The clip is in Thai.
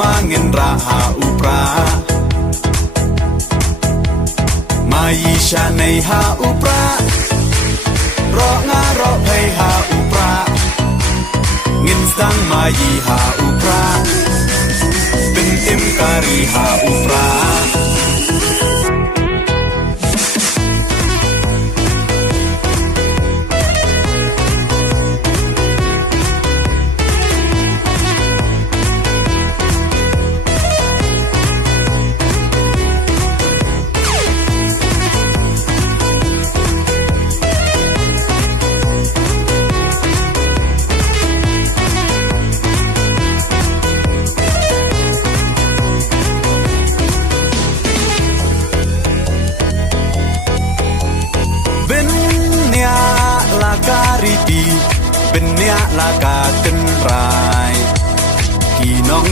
มาเงินราหาอุปรามายีชาในหาอุปรารองารอเพยหาอุปราเงินสังมายีหาอุปราเป็นอิมการีหาอุปราเป็นเนียลากาเต็นรายพี่น้อง